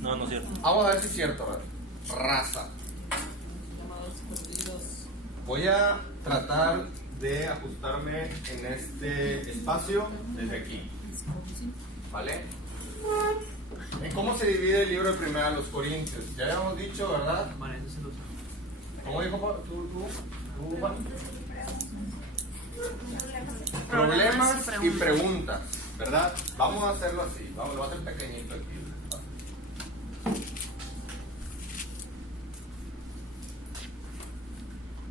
No, no es cierto. Vamos a ver si es cierto, a ver. Raza. Voy a tratar de ajustarme en este espacio desde aquí. ¿Vale? ¿En cómo se divide el libro de Primera a los Corintios? Ya habíamos dicho, ¿verdad? ¿Cómo dijo tú, Juan? Problemas y preguntas, ¿verdad? Vamos a hacerlo así. Vamos, lo voy a hacer pequeñito aquí.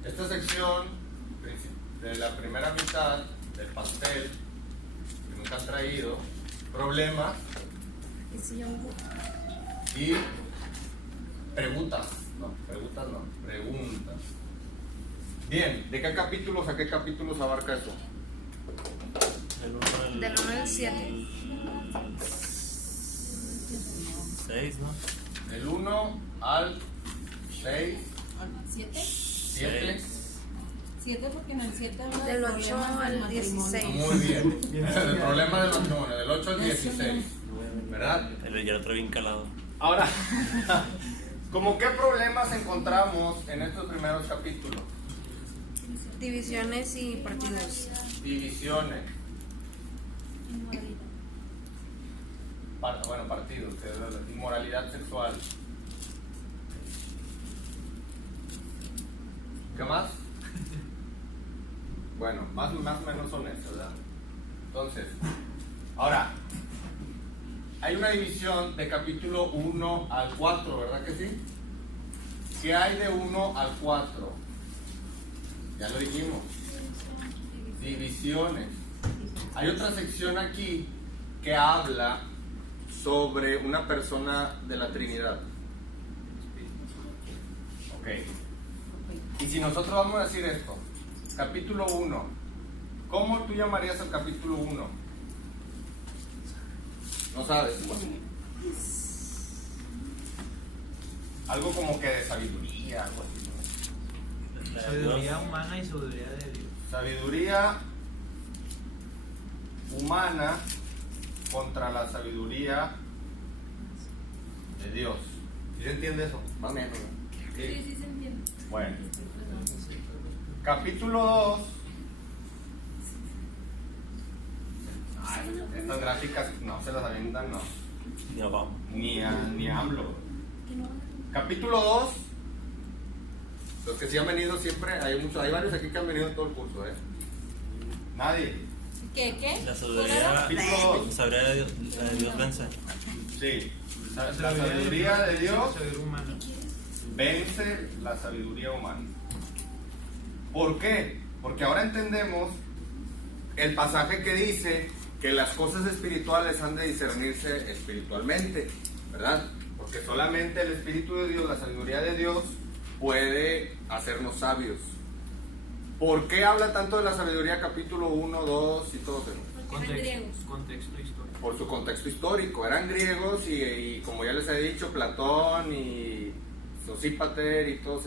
Esta sección de la primera mitad del pastel que nunca han traído, problemas y preguntas. Preguntas. Bien, ¿de qué capítulos a qué capítulos abarca eso? Del 1 al 7. 6, ¿no? Del 1 al 6. 7. 7 porque en el 7 habla Del 8 al 16. Muy bien. El problema del matrimonio, del 8 al 16. ¿Verdad? El otro bien calado. Ahora, ¿cómo qué problemas encontramos en estos primeros capítulos? Divisiones y partidos. Divisiones. Partidos, que es la inmoralidad sexual. ¿Qué más? Bueno, más o menos son esas, ¿verdad? Entonces, ahora, hay una división de capítulo 1 al 4, ¿verdad que sí? ¿Qué hay de 1 al 4? Ya lo dijimos. Divisiones. Hay otra sección aquí que habla sobre una persona de la Trinidad. Ok. Y si nosotros vamos a decir esto, capítulo 1, ¿cómo tú llamarías el capítulo 1? No sabes. Algo como que de sabiduría, algo así. Sabiduría humana y sabiduría de Dios. Sabiduría humana contra la sabiduría de Dios. ¿Sí se entiende eso? Más o menos. Sí se entiende. Bueno. Capítulo 2. Estas gráficas no se las avientan, no. Ya vamos. Ni a AMLO. Capítulo 2. Los que sí han venido siempre, hay varios aquí que han venido en todo el curso, ¿eh? Nadie. ¿Qué? La sabiduría de Dios vence. Sí. La sabiduría de Dios Sabiduría humana. vence la sabiduría humana. ¿Por qué? Porque ahora entendemos el pasaje que dice que las cosas espirituales han de discernirse espiritualmente, ¿verdad? Porque solamente el Espíritu de Dios, la sabiduría de Dios, puede hacernos sabios. ¿Por qué habla tanto de la sabiduría capítulo 1, 2 y todo eso? Contexto histórico. Por su contexto histórico. Eran griegos y como ya les he dicho, Platón y Sosípater y todos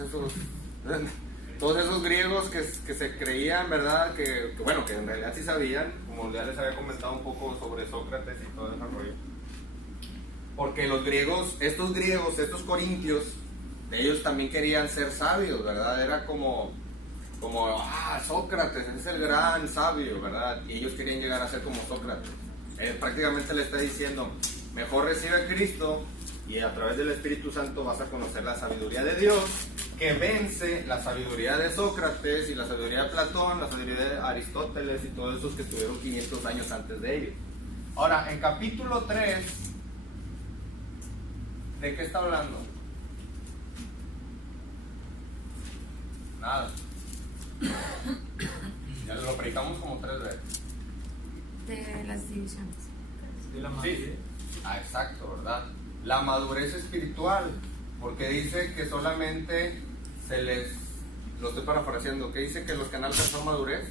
esos griegos que se creían, ¿verdad? Que en realidad sí sabían, como ya les había comentado un poco sobre Sócrates y todo ese rollo. Porque los griegos, estos corintios, ellos también querían ser sabios, ¿verdad? Era como Sócrates es el gran sabio, ¿verdad? Y ellos querían llegar a ser como Sócrates. Prácticamente le está diciendo, mejor recibe a Cristo y a través del Espíritu Santo vas a conocer la sabiduría de Dios, que vence la sabiduría de Sócrates y la sabiduría de Platón, la sabiduría de Aristóteles y todos esos que estuvieron 500 años antes de ellos. Ahora, en capítulo 3, ¿de qué está hablando? Nada. Ya lo predicamos como 3 veces. De las divisiones. De la Sí, madurez. exacto, ¿verdad? La madurez espiritual, porque dice que solamente lo estoy parafraseando, que dice que los que han alcanzado madurez,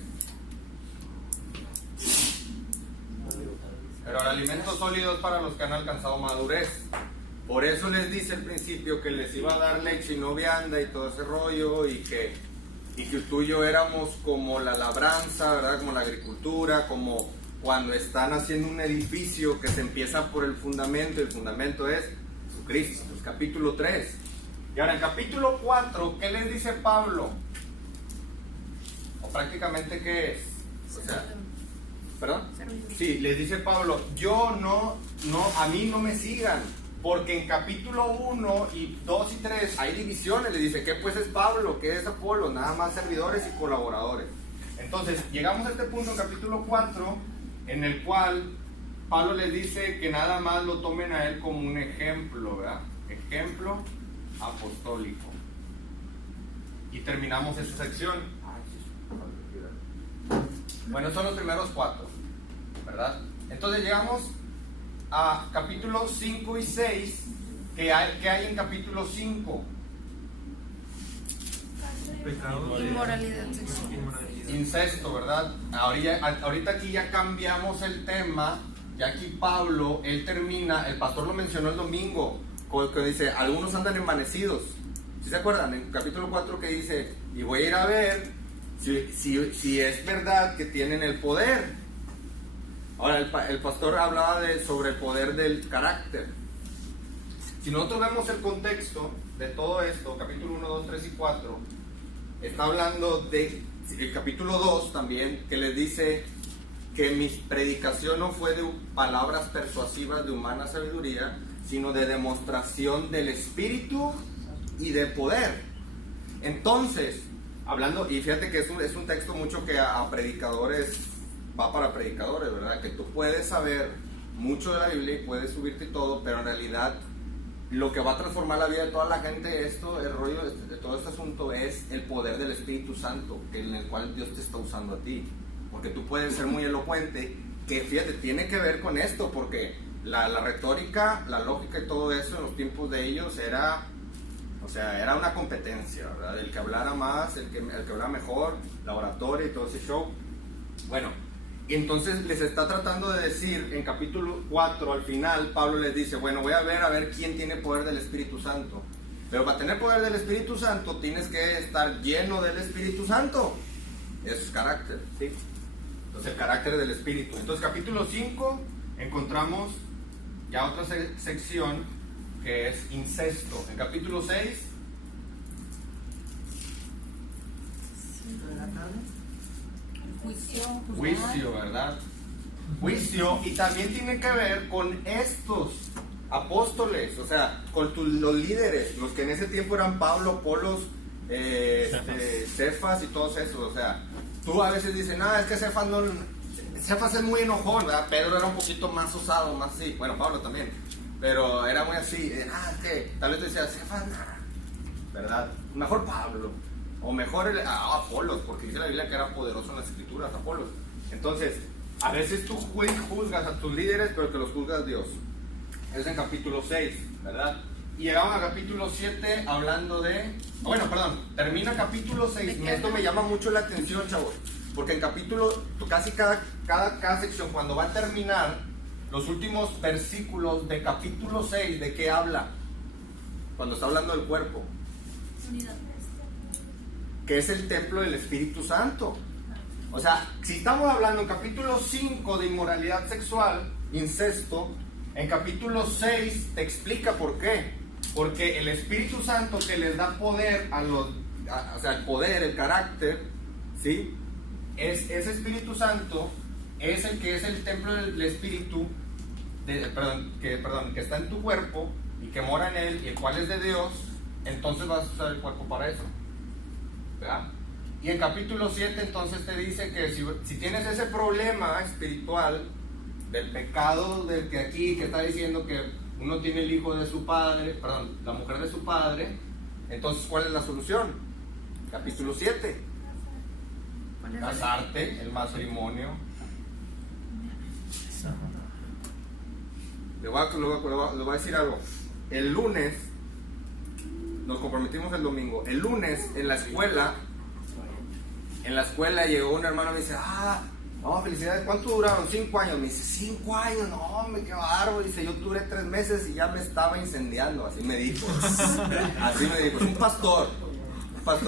pero el alimento sólido es para los que han alcanzado madurez. Por eso les dice al principio que les iba a dar leche y no vianda y todo ese rollo, y que tú y yo éramos como la labranza, ¿verdad? Como la agricultura, como cuando están haciendo un edificio que se empieza por el fundamento, y el fundamento es Jesucristo. Es capítulo 3. Y ahora en capítulo 4, ¿qué les dice Pablo? O prácticamente, ¿qué es? O sea, ¿perdón? Sí, les dice Pablo, a mí no me sigan, porque en capítulo 1 y 2 y 3 hay divisiones. Le dice, ¿qué pues es Pablo? ¿Qué es Apolo? Nada más servidores y colaboradores. Entonces, llegamos a este punto en capítulo 4, en el cual Pablo les dice que nada más lo tomen a él como un ejemplo, ¿verdad? Ejemplo apostólico. Y terminamos esta sección. Bueno, son los primeros 4, ¿verdad? Entonces llegamos a capítulos 5 y 6. ¿Qué hay en capítulo 5? Pecado. Inmoralidad sexual. Inmoralidad. Incesto, ¿verdad? Ahorita aquí ya cambiamos el tema. Ya aquí Pablo, él termina, el pastor lo mencionó el domingo, que dice, algunos andan envanecidos. ¿Sí se acuerdan? En capítulo 4 que dice, y voy a ir a ver si es verdad que tienen el poder. Ahora, el pastor hablaba sobre el poder del carácter. Si nosotros vemos el contexto de todo esto, capítulo 1, 2, 3 y 4, está hablando de el capítulo 2 también, que les dice que mi predicación no fue de palabras persuasivas de humana sabiduría, sino de demostración del Espíritu y de poder. Entonces, hablando, y fíjate que es un texto mucho que a predicadores, va para predicadores, ¿verdad? Que tú puedes saber mucho de la Biblia y puedes subirte y todo, pero en realidad lo que va a transformar la vida de toda la gente, el rollo de todo este asunto es el poder del Espíritu Santo, en el cual Dios te está usando a ti. Porque tú puedes ser muy elocuente, que fíjate, tiene que ver con esto, porque la retórica, la lógica y todo eso en los tiempos de ellos era una competencia, ¿verdad? El que hablara más, el que hablara mejor, la oratoria y todo ese show. Bueno, y entonces les está tratando de decir, en capítulo 4, al final, Pablo les dice, bueno, voy a ver quién tiene poder del Espíritu Santo. Pero para tener poder del Espíritu Santo, tienes que estar lleno del Espíritu Santo. Eso es carácter, ¿sí? Entonces, el carácter del Espíritu. Entonces, capítulo 5, encontramos ya otra sección que es incesto. En capítulo 6, juicio, ¿verdad? Juicio, y también tiene que ver con estos apóstoles, o sea, con los líderes, los que en ese tiempo eran Pablo, Apolos, Cefas y todos esos. O sea, tú a veces dices, es que Cefas es muy enojón, ¿verdad? Pedro era un poquito más osado, más así, bueno, Pablo también, pero era muy así, es que tal vez te decía, Cefas, ¿verdad? Mejor Pablo, o mejor Apolos, porque dice la Biblia que era poderoso en las escrituras, Apolos. Entonces, a veces tú juzgas a tus líderes, pero que los juzgas Dios. Es en capítulo 6, ¿verdad? Y llegamos a capítulo 7 hablando de... termina capítulo 6. Esto me llama mucho la atención, chavos. Porque en capítulo, casi cada sección, cuando va a terminar, los últimos versículos de capítulo 6, ¿de qué habla? Cuando está hablando del cuerpo. Unidad. Que es el templo del Espíritu Santo. O sea, si estamos hablando en capítulo 5 de inmoralidad sexual, incesto, en capítulo 6 te explica por qué. Porque el Espíritu Santo que les da poder el poder, el carácter, ¿sí? Ese Espíritu Santo es el que es el templo del Espíritu, que está en tu cuerpo y que mora en él y el cual es de Dios. Entonces vas a usar el cuerpo para eso, ¿verdad? Y en capítulo 7 entonces te dice que si tienes ese problema espiritual del pecado del que aquí, que está diciendo que uno tiene el hijo de su padre, la mujer de su padre, entonces ¿cuál es la solución? Capítulo 7. Casarte, el matrimonio. Le voy a decir algo. El lunes, nos comprometimos el domingo, el lunes en la escuela llegó un hermano y me dice, felicidades, ¿cuánto duraron? 5 años. Me dice, 5 años, no, hombre, qué bárbaro. Dice, yo duré 3 meses y ya me estaba incendiando, así me dijo. Es un pastor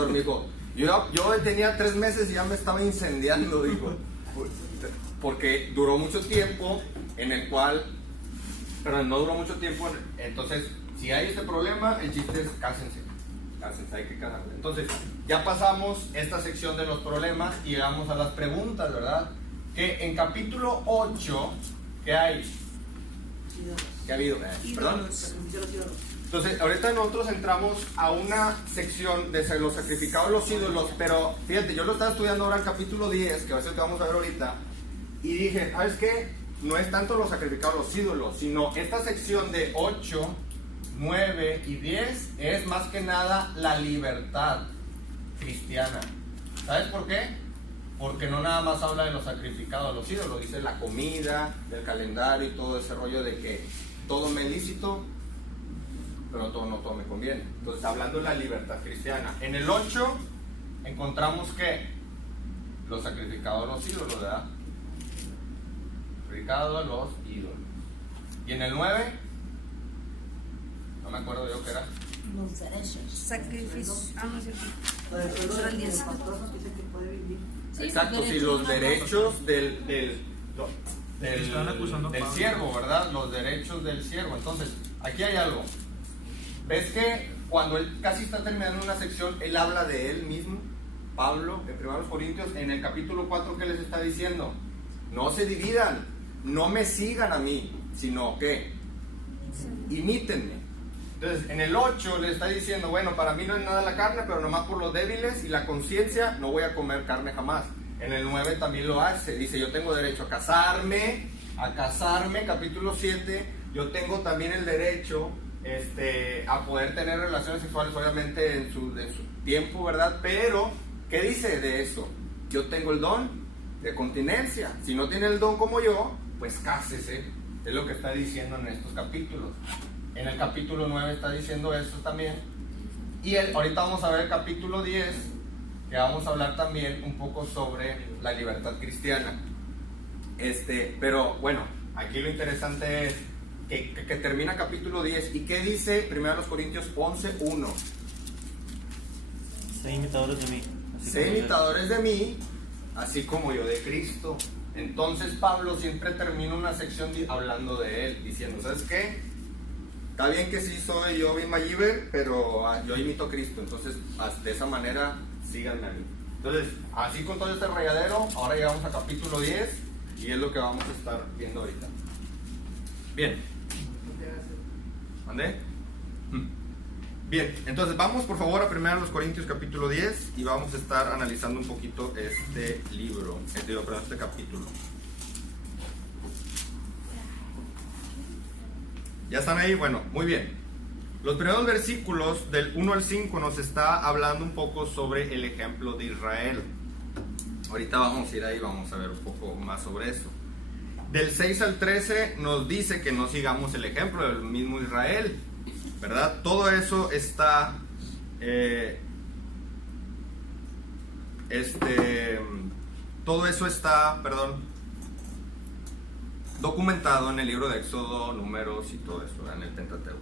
me dijo, yo tenía 3 meses y ya me estaba incendiando, dijo. Porque duró mucho tiempo en el cual, no duró mucho tiempo, entonces, Si hay este problema, el chiste es cásense, hay que casarse. Entonces, ya pasamos esta sección de los problemas y llegamos a las preguntas, ¿verdad? Que en capítulo 8, ¿qué hay? ¿Qué ha habido? ¿Perdón? Ídolos. Entonces, ahorita nosotros entramos a una sección de los sacrificados los ídolos, pero fíjate, yo lo estaba estudiando ahora en capítulo 10, que va a ser el que vamos a ver ahorita, y dije, ¿sabes qué? No es tanto los sacrificados los ídolos, sino esta sección de 8, 9 y 10 es más que nada la libertad cristiana. ¿Sabes por qué? Porque no nada más habla de los sacrificados los ídolos, dice la comida, del calendario y todo ese rollo de que todo me es lícito, pero no todo me conviene. Entonces, hablando de la libertad cristiana. En el 8 encontramos que los sacrificados a los ídolos, ¿verdad? Sacrificado a los ídolos. Y en el 9, no me acuerdo yo qué era. Los derechos. Sacrificio. No es cierto. Eran 10. Sí, Exacto, los si derechos los de una derechos Estaban acusando a del Pablo. siervo, ¿verdad? Los derechos del siervo. Entonces, aquí hay algo. ¿Ves que cuando él casi está terminando una sección, él habla de él mismo? Pablo, en 1 Corintios, en el capítulo 4, ¿qué les está diciendo? No se dividan, no me sigan a mí, sino que imítenme. Entonces, en el 8 le está diciendo, bueno, para mí no es nada la carne, pero nomás por los débiles y la conciencia no voy a comer carne jamás. En el 9 también lo hace, dice, yo tengo derecho a casarme, capítulo 7, yo tengo también el derecho a poder tener relaciones sexuales, obviamente en su tiempo, ¿verdad? Pero, ¿qué dice de eso? Yo tengo el don de continencia. Si no tiene el don como yo, pues cásese. Es lo que está diciendo en estos capítulos. En el capítulo 9 está diciendo eso también. Y ahorita vamos a ver el capítulo 10, que vamos a hablar también un poco sobre la libertad cristiana. Pero bueno, aquí lo interesante es que termina capítulo 10. ¿Y qué dice 1 Corintios 11:1? Sé imitadores de mí. así Sé como yo. imitadores de mí, así como yo de Cristo. Entonces Pablo siempre termina una sección hablando de él, diciendo, ¿sabes qué? Está bien que sí soy yo bien Mayiver, pero yo imito a Cristo. Entonces, de esa manera, síganme a mí. Entonces, así con todo este rayadero, ahora llegamos a capítulo 10 y es lo que vamos a estar viendo ahorita. Bien. ¿Mandé? Bien, entonces vamos por favor a 1 Corintios capítulo 10 y vamos a estar analizando un poquito este libro, este capítulo. ¿Ya están ahí? Bueno, muy bien. Los primeros versículos del 1 al 5 nos está hablando un poco sobre el ejemplo de Israel. Ahorita vamos a ir ahí, vamos a ver un poco más sobre eso. Del 6 al 13 nos dice que no sigamos el ejemplo del mismo Israel, ¿verdad? Todo eso está documentado en el libro de Éxodo, Números y todo eso, en el Pentateuco.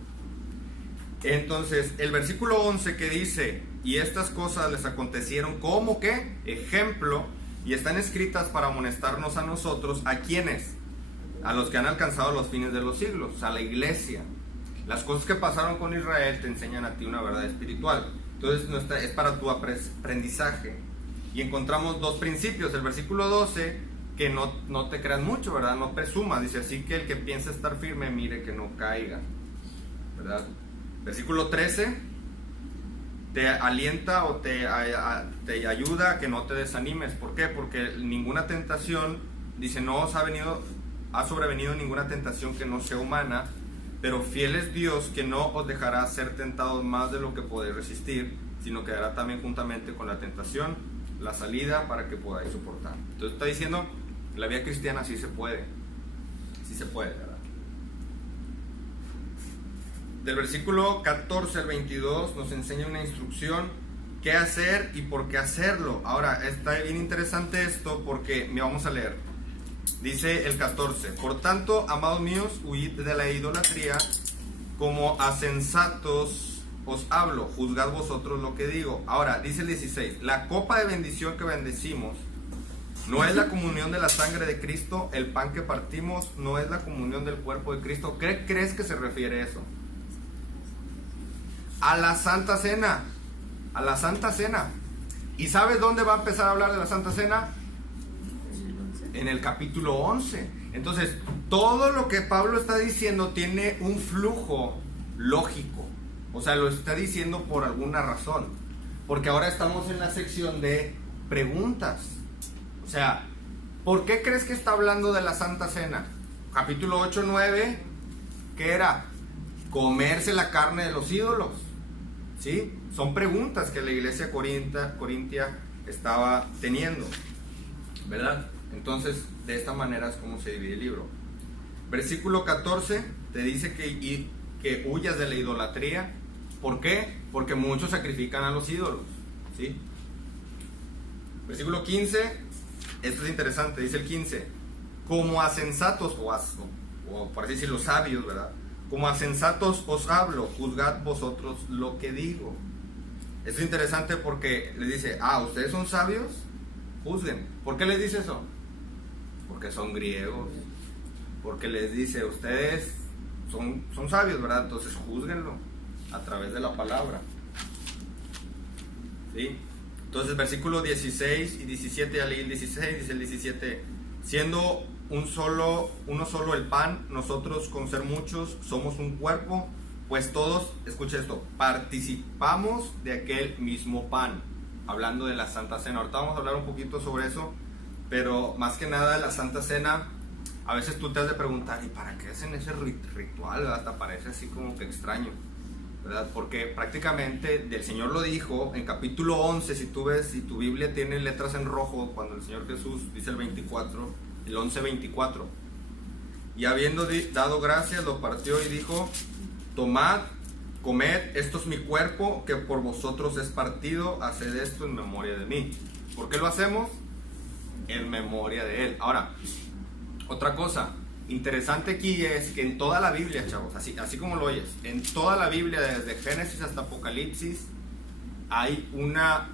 Entonces, el versículo 11 que dice, y estas cosas les acontecieron como que ejemplo, y están escritas para amonestarnos a nosotros, ¿a quiénes? A los que han alcanzado los fines de los siglos, a la iglesia. Las cosas que pasaron con Israel te enseñan a ti una verdad espiritual. Entonces es para tu aprendizaje. Y encontramos dos principios. El versículo 12, que no te creas mucho, ¿verdad? No presumas. Dice, así que el que piensa estar firme, mire que no caiga, ¿verdad? Versículo 13, te alienta o te ayuda a que no te desanimes. ¿Por qué? Porque ninguna tentación, dice, no os ha sobrevenido ninguna tentación que no sea humana, pero fiel es Dios, que no os dejará ser tentados más de lo que podéis resistir, sino que dará también juntamente con la tentación la salida para que podáis soportar. Entonces está diciendo, la vida cristiana sí se puede, ¿verdad? Del versículo 14 al 22 nos enseña una instrucción, qué hacer y por qué hacerlo. Ahora, está bien interesante esto porque vamos a leer. Dice el 14, por tanto, amados míos, huid de la idolatría, como a sensatos os hablo, juzgad vosotros lo que digo. Ahora, dice el 16, la copa de bendición que bendecimos, ¿no es la comunión de la sangre de Cristo? El pan que partimos, ¿no es la comunión del cuerpo de Cristo? ¿Qué crees que se refiere eso? a la Santa Cena. A la Santa Cena. ¿Y sabes dónde va a empezar a hablar de la Santa Cena? En el capítulo 11. Entonces, todo lo que Pablo está diciendo tiene un flujo lógico. O sea, lo está diciendo por alguna razón. Porque ahora estamos en la sección de preguntas. O sea, ¿por qué crees que está hablando de la Santa Cena? Capítulo 8, 9, ¿qué era? Comerse la carne de los ídolos. ¿Sí? Son preguntas que la iglesia corintia estaba teniendo, ¿verdad? Entonces, de esta manera es como se divide el libro. Versículo 14 te dice que huyas de la idolatría. ¿Por qué? Porque muchos sacrifican a los ídolos, ¿sí? Versículo 15, esto es interesante, dice el 15, como a sensatos, o por así decirlo, sabios, ¿verdad? Como a sensatos os hablo, juzgad vosotros lo que digo. Esto es interesante porque les dice, ¿ustedes son sabios? Juzguen. ¿Por qué les dice eso? Porque son griegos. Porque les dice, ustedes son sabios, ¿verdad? Entonces júzguenlo a través de la palabra. ¿Sí? Entonces versículo 16 y 17, ya leí el 16, dice el 17, siendo uno solo el pan, nosotros con ser muchos somos un cuerpo, pues todos, escucha esto, participamos de aquel mismo pan. Hablando de la Santa Cena, ahorita vamos a hablar un poquito sobre eso, pero más que nada la Santa Cena, a veces tú te has de preguntar, ¿y para qué hacen ese ritual? Hasta parece así como que extraño, ¿verdad? Porque prácticamente el Señor lo dijo en capítulo 11, si tú ves, si tu Biblia tiene letras en rojo, cuando el Señor Jesús dice el 24, el 11:24, y habiendo dado gracias, lo partió y dijo, tomad, comed, esto es mi cuerpo que por vosotros es partido, haced esto en memoria de mí. ¿Por qué lo hacemos? En memoria de Él. Ahora, otra cosa interesante aquí es que en toda la Biblia, chavos, así como lo oyes, en toda la Biblia, desde Génesis hasta Apocalipsis, hay una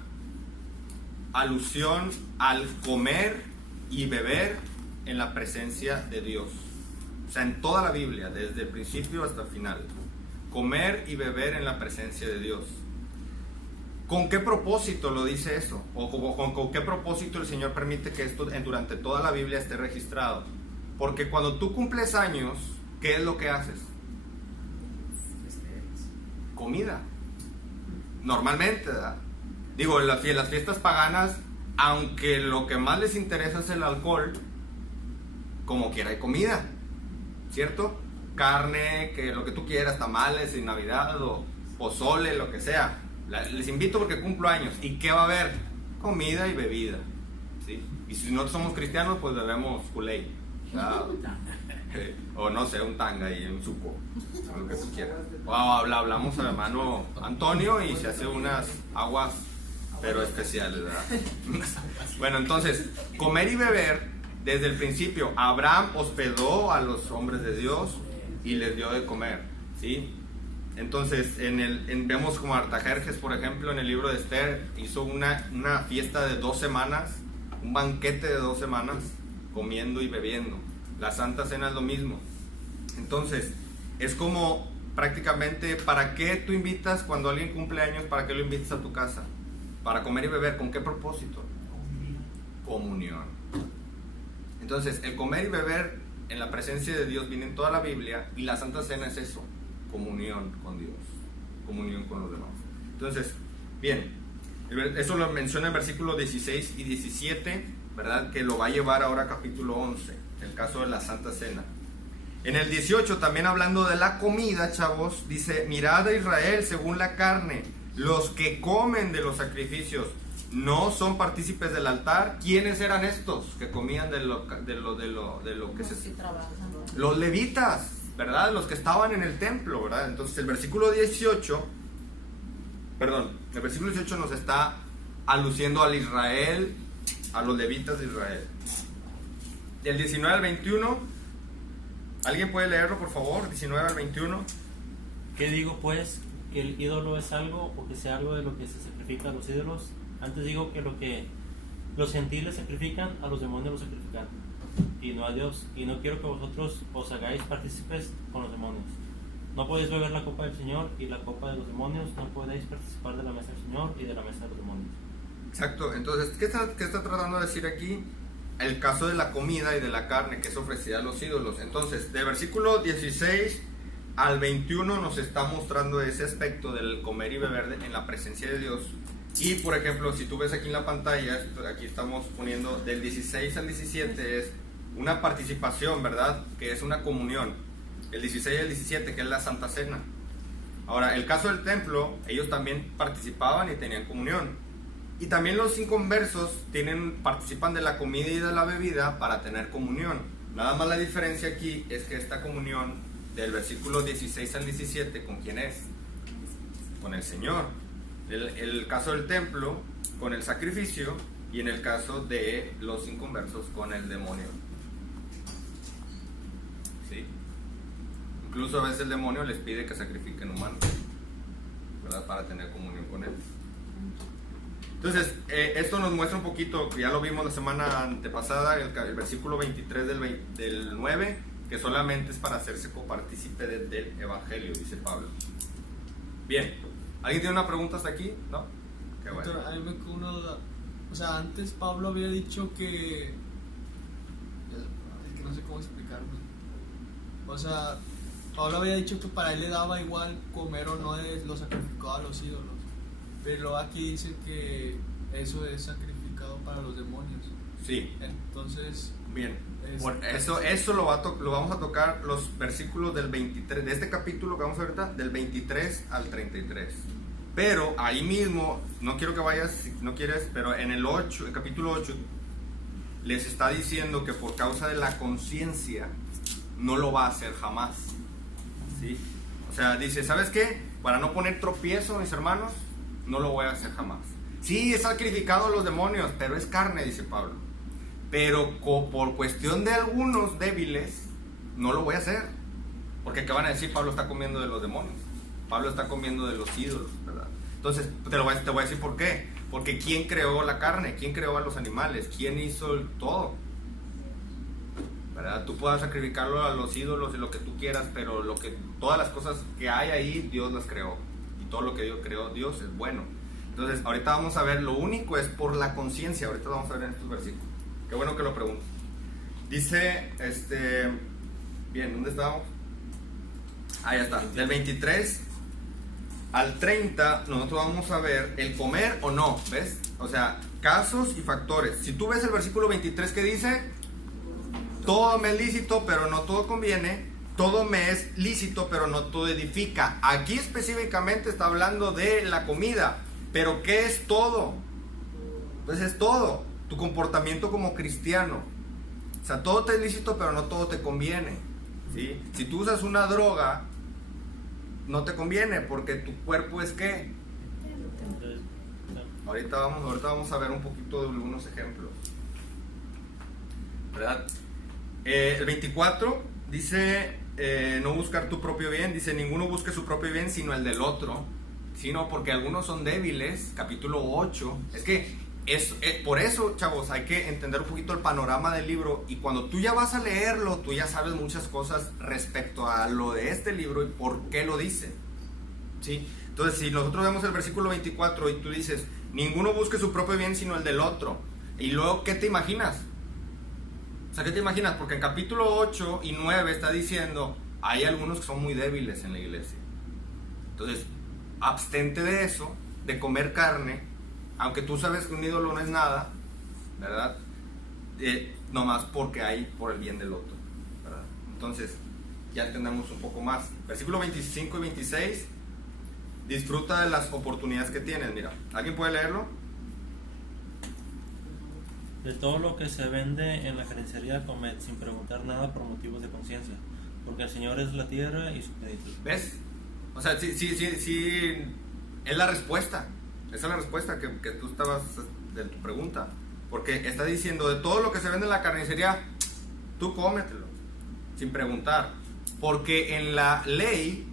alusión al comer y beber en la presencia de Dios. O sea, en toda la Biblia, desde el principio hasta el final, comer y beber en la presencia de Dios. ¿Con qué propósito lo dice eso? ¿O con qué propósito el Señor permite que esto durante toda la Biblia esté registrado? Porque cuando tú cumples años, ¿qué es lo que haces? Comida. Normalmente, ¿verdad? Digo, en las fiestas paganas, aunque lo que más les interesa es el alcohol, como quiera hay comida, ¿cierto? Carne, que lo que tú quieras, tamales en Navidad o pozole, lo que sea. Les invito porque cumplo años. ¿Y qué va a haber? Comida y bebida, ¿sí? Y si no somos cristianos, pues bebemos Kool-Aid, o no sé, un tanga y un suco, lo que tú quieras. O hablamos al hermano Antonio y se hace unas aguas, pero especiales, ¿verdad? Bueno, entonces, comer y beber, desde el principio, Abraham hospedó a los hombres de Dios y les dio de comer, ¿sí? Entonces, vemos como Artajerjes, por ejemplo, en el libro de Esther, hizo una fiesta de 2 semanas, un banquete de 2 semanas, comiendo y bebiendo. La Santa Cena es lo mismo. Entonces, es como prácticamente, ¿para qué tú invitas cuando alguien cumple años? ¿Para qué lo invitas a tu casa? Para comer y beber. ¿Con qué propósito? Comunión. Entonces, el comer y beber en la presencia de Dios viene en toda la Biblia, y la Santa Cena es eso, comunión con Dios, comunión con los demás. Entonces, bien, eso lo menciona en versículos 16 y 17, ¿verdad? Que lo va a llevar ahora a capítulo 11, el caso de la Santa Cena. En el 18, también hablando de la comida, chavos, dice, mirad a Israel según la carne, los que comen de los sacrificios no son partícipes del altar. ¿Quiénes eran estos que comían de lo que se... Los levitas, ¿verdad? Los que estaban en el templo, ¿verdad? Entonces el versículo 18 nos está aluciendo al Israel, a los levitas de Israel. Del 19 al 21, ¿alguien puede leerlo, por favor? 19 al 21. ¿Qué digo pues? ¿Que el ídolo es algo o que sea algo de lo que se sacrifica a los ídolos? Antes digo que lo que los gentiles sacrifican, a los demonios los sacrifican, y no a Dios. Y no quiero que vosotros os hagáis partícipes con los demonios. No podéis beber la copa del Señor y la copa de los demonios, no podéis participar de la mesa del Señor y de la mesa de los demonios. Exacto, entonces, ¿qué está tratando de decir aquí? El caso de la comida y de la carne que es ofrecida a los ídolos. Entonces, de versículo 16 al 21 nos está mostrando ese aspecto del comer y beber en la presencia de Dios. Y, por ejemplo, si tú ves aquí en la pantalla, aquí estamos poniendo del 16 al 17 es una participación, ¿verdad? Que es una comunión. El 16 y el 17, que es la Santa Cena. Ahora, el caso del templo, ellos también participaban y tenían comunión. Y también los inconversos participan de la comida y de la bebida para tener comunión. Nada más la diferencia aquí es que esta comunión del versículo 16 al 17, ¿con quién es? Con el Señor. El caso del templo, con el sacrificio, y en el caso de los inconversos, con el demonio. ¿Sí? Incluso a veces el demonio les pide que sacrifiquen humanos, ¿verdad? Para tener comunión con él. Entonces, esto nos muestra un poquito, ya lo vimos la semana antepasada, el versículo 23 del 9, que solamente es para hacerse copartícipe del Evangelio, dice Pablo. Bien, ¿alguien tiene una pregunta hasta aquí? ¿No? Qué bueno. Doctor, a mí me quedó una duda. O sea, antes Pablo había dicho que... Es que no sé cómo explicarme. O sea, Pablo había dicho que para él le daba igual comer o no de lo sacrificado a los ídolos. Pero aquí dice que eso es sacrificado para los demonios. Sí. Entonces... Bien. Bueno, eso lo vamos a tocar los versículos del 23, de este capítulo que vamos a ver ahorita, del 23 al 33. Pero ahí mismo, no quiero que vayas, si no quieres, pero en el capítulo 8, les está diciendo que por causa de la conciencia no lo va a hacer jamás. ¿Sí? O sea, dice, ¿sabes qué? Para no poner tropiezo, mis hermanos, no lo voy a hacer jamás. Sí, es sacrificado a los demonios, pero es carne, dice Pablo. Pero por cuestión de algunos débiles, no lo voy a hacer. Porque ¿qué van a decir? Pablo está comiendo de los demonios. Pablo está comiendo de los ídolos, ¿verdad? Entonces, te voy a decir por qué. Porque ¿quién creó la carne? ¿Quién creó a los animales? ¿Quién hizo todo? ¿Verdad? Tú puedes sacrificarlo a los ídolos y lo que tú quieras, pero todas las cosas que hay ahí, Dios las creó. Y todo lo que Dios creó, Dios es bueno. Entonces, ahorita vamos a ver, lo único es por la conciencia. Ahorita vamos a ver en estos versículos. Qué bueno que lo pregunto. Dice, bien, ¿dónde estábamos? Ahí está. Del 23 al 30, nosotros vamos a ver el comer o no, ¿ves? O sea, casos y factores. Si tú ves el versículo 23 que dice, todo me es lícito, pero no todo conviene. Todo me es lícito, pero no todo edifica. Aquí específicamente está hablando de la comida. Pero ¿qué es todo? Pues es todo. Tu comportamiento como cristiano. O sea, todo te es lícito, pero no todo te conviene, ¿sí? Si tú usas una droga, no te conviene, porque tu cuerpo es ¿qué? Ahorita vamos a ver un poquito de algunos ejemplos, ¿verdad? El 24 dice, no buscar tu propio bien. Dice, ninguno busque su propio bien, sino el del otro. Sino porque algunos son débiles. Capítulo 8. Es que por eso, chavos, hay que entender un poquito el panorama del libro, y cuando tú ya vas a leerlo, tú ya sabes muchas cosas respecto a lo de este libro y por qué lo dice, ¿sí? Entonces, si nosotros vemos el versículo 24 y tú dices, ninguno busque su propio bien sino el del otro, y luego, ¿qué te imaginas? O sea, ¿qué te imaginas? Porque en capítulo 8 y 9 está diciendo, hay algunos que son muy débiles en la iglesia. Entonces, abstente de eso, de comer carne, aunque tú sabes que un ídolo no es nada, ¿verdad? Nomás porque hay por el bien del otro, ¿verdad? Entonces, ya entendemos un poco más. Versículo 25 y 26, disfruta de las oportunidades que tienes. Mira, ¿alguien puede leerlo? De todo lo que se vende en la carnicería, comed sin preguntar nada por motivos de conciencia, porque el Señor es la tierra y su plenitud. ¿Ves? O sea, sí, es la respuesta. Esa es la respuesta que tú estabas de tu pregunta. Porque está diciendo, de todo lo que se vende en la carnicería, tú cómetelo, sin preguntar. Porque en la ley,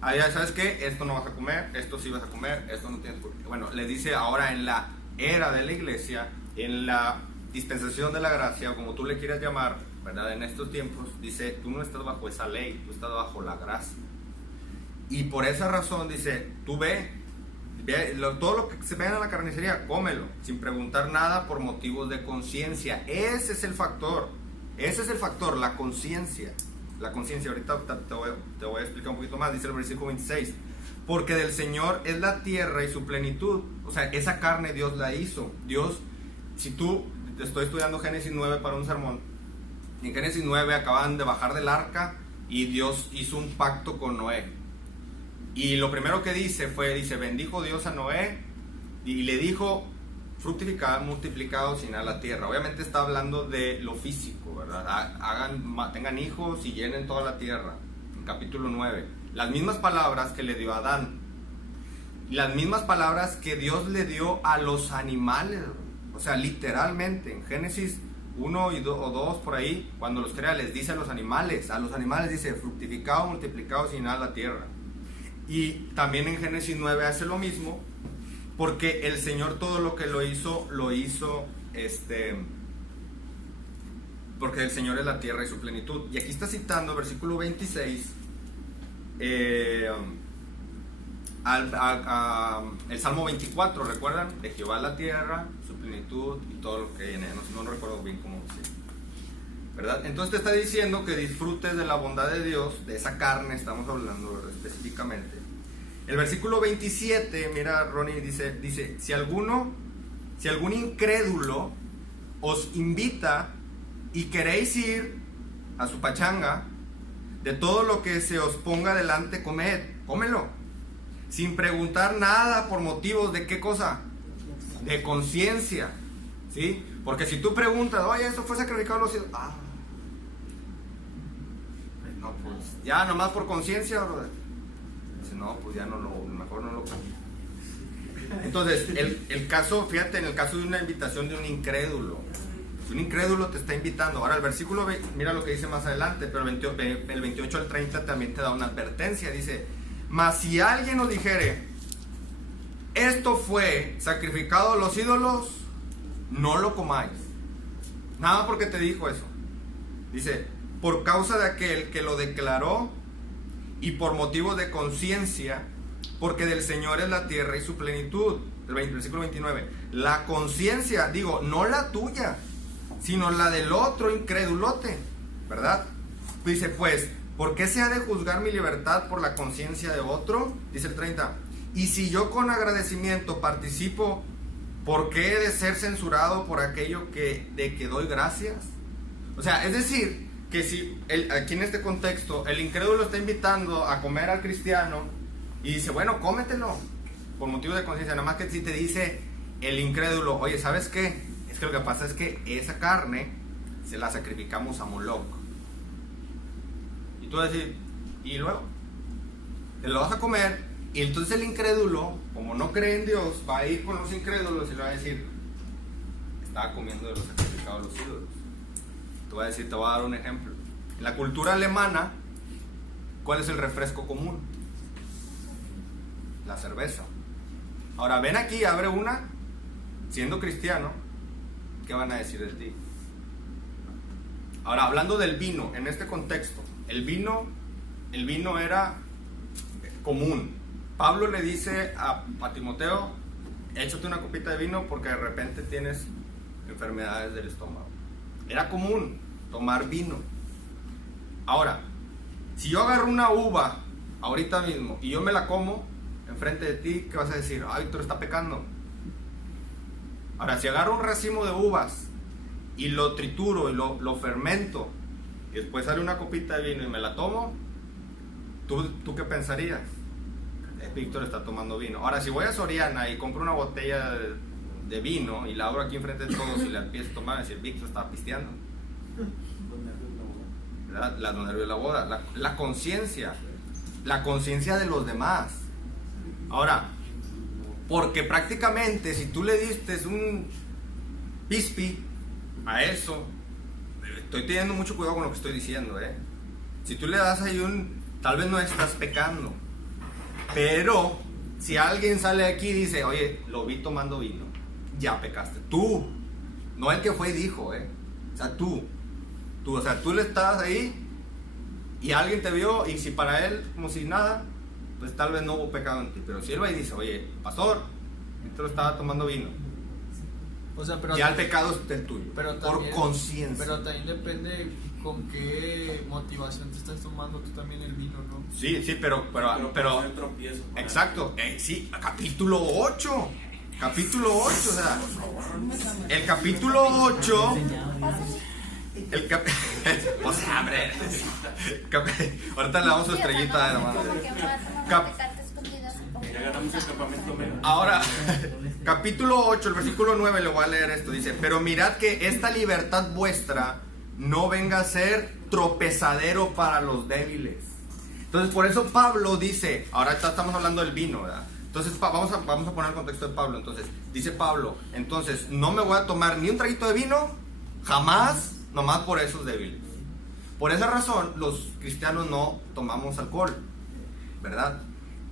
allá, ¿sabes qué? Esto no vas a comer, esto sí vas a comer, esto no tienes por qué. Bueno, le dice ahora en la era de la iglesia, en la dispensación de la gracia, o como tú le quieras llamar, ¿verdad? En estos tiempos, dice, tú no estás bajo esa ley, tú estás bajo la gracia. Y por esa razón dice, tú todo lo que se vea en la carnicería, cómelo, sin preguntar nada por motivos de conciencia. Ese es el factor, la conciencia. La conciencia, ahorita te voy a explicar un poquito más. Dice el versículo 26, porque del Señor es la tierra y su plenitud. O sea, esa carne Dios la hizo. Dios, si tú, estoy estudiando Génesis 9 para un sermón, y en Génesis 9 acaban de bajar del arca y Dios hizo un pacto con Noé. Y lo primero que dice, bendijo Dios a Noé y le dijo, fructificad, multiplicados, llenad la tierra. Obviamente está hablando de lo físico, ¿verdad? Tengan hijos y llenen toda la tierra. En capítulo 9. Las mismas palabras que le dio a Adán. Las mismas palabras que Dios le dio a los animales. O sea, literalmente, en Génesis 1 o 2 por ahí, cuando los crea, les dice a los animales dice, fructificados, multiplicados, llenad la tierra. Y también en Génesis 9 hace lo mismo, porque el Señor todo lo que lo hizo, porque el Señor es la tierra y su plenitud. Y aquí está citando versículo 26, el Salmo 24, ¿recuerdan? De Jehová la tierra, su plenitud y todo lo que viene. No recuerdo bien cómo dice, ¿verdad? Entonces te está diciendo que disfrutes de la bondad de Dios, de esa carne estamos hablando, ¿verdad? Específicamente. El versículo 27, mira, Ronnie, dice, si algún incrédulo os invita y queréis ir a su pachanga, de todo lo que se os ponga delante, cómelo, sin preguntar nada por motivos de qué cosa, de conciencia, ¿sí? Porque si tú preguntas, oye, esto fue sacrificado a los ídolos, no, pues, ya nomás por conciencia, brother. Dice, no, pues ya mejor no lo como. Entonces, el caso, fíjate, en el caso de una invitación de un incrédulo, si un incrédulo te está invitando, ahora el versículo, mira lo que dice más adelante, pero el 28 al 30 también te da una advertencia, dice, mas si alguien os dijere, esto fue sacrificado a los ídolos, no lo comáis. Nada porque te dijo eso. Dice, por causa de aquel que lo declaró y por motivo de conciencia, porque del Señor es la tierra y su plenitud. El versículo 29. La conciencia, digo, no la tuya, sino la del otro incrédulote, ¿verdad? Dice, pues, ¿por qué se ha de juzgar mi libertad por la conciencia de otro? Dice el 30. Y si yo con agradecimiento participo, ¿por qué he de ser censurado por aquello de que doy gracias? O sea, es decir, que si aquí en este contexto el incrédulo está invitando a comer al cristiano y dice, bueno, cómetelo por motivo de conciencia, nada más que si te dice el incrédulo, oye, ¿sabes qué? Es que lo que pasa es que esa carne se la sacrificamos a Moloch. Y tú vas a decir, y luego te lo vas a comer, y entonces el incrédulo, como no cree en Dios, va a ir con los incrédulos y le va a decir, estaba comiendo de los sacrificados de los ídolos. Te voy a dar un ejemplo. En la cultura alemana, ¿cuál es el refresco común? La cerveza. Ahora ven aquí, abre una, siendo cristiano, ¿qué van a decir de ti? Ahora, hablando del vino, en este contexto, el vino era común. Pablo le dice a Timoteo, échate una copita de vino porque de repente tienes enfermedades del estómago. Era común tomar vino. Ahora, si yo agarro una uva ahorita mismo y yo me la como enfrente de ti, ¿qué vas a decir? Ah, Víctor está pecando. Ahora, si agarro un racimo de uvas y lo trituro y lo fermento y después sale una copita de vino y me la tomo, ¿tú qué pensarías? Víctor está tomando vino. Ahora, si voy a Soriana y compro una botella de vino y la abro aquí enfrente de todos y la empiezo a tomar, decir, Víctor está pisteando. Los nervios de la boda. La conciencia de los demás. Ahora, porque prácticamente si tú le diste un pispi a eso, estoy teniendo mucho cuidado con lo que estoy diciendo, si tú le das ahí tal vez no estás pecando, pero si alguien sale aquí y dice, oye, lo vi tomando vino, ya pecaste. Tú, no el que fue y dijo, o sea, tú le estabas ahí y alguien te vio y si para él como si nada, pues tal vez no hubo pecado en ti. Pero si él va y dice, oye, pastor, yo estaba tomando vino, O sea, pero ya el pecado es el tuyo, pero por también- conciencia. Pero también depende con qué motivación te estás tomando tú también el vino, ¿no? Sí, pero para el tropiezo, para- exacto, sí, capítulo 8, o sea, el capítulo 8, o sea, hombre, ahorita le damos su estrellita de la mano. Ya ganamos el campamento menos. Ahora, capítulo 8, el versículo 9, le voy a leer esto, dice, pero mirad que esta libertad vuestra no venga a ser tropezadero para los débiles. Entonces, por eso Pablo dice, ahora estamos hablando del vino, ¿verdad? Entonces, vamos a poner el contexto de Pablo. Entonces, dice Pablo, entonces, no me voy a tomar ni un traguito de vino, jamás, nomás por esos débiles. Por esa razón, los cristianos no tomamos alcohol, ¿verdad?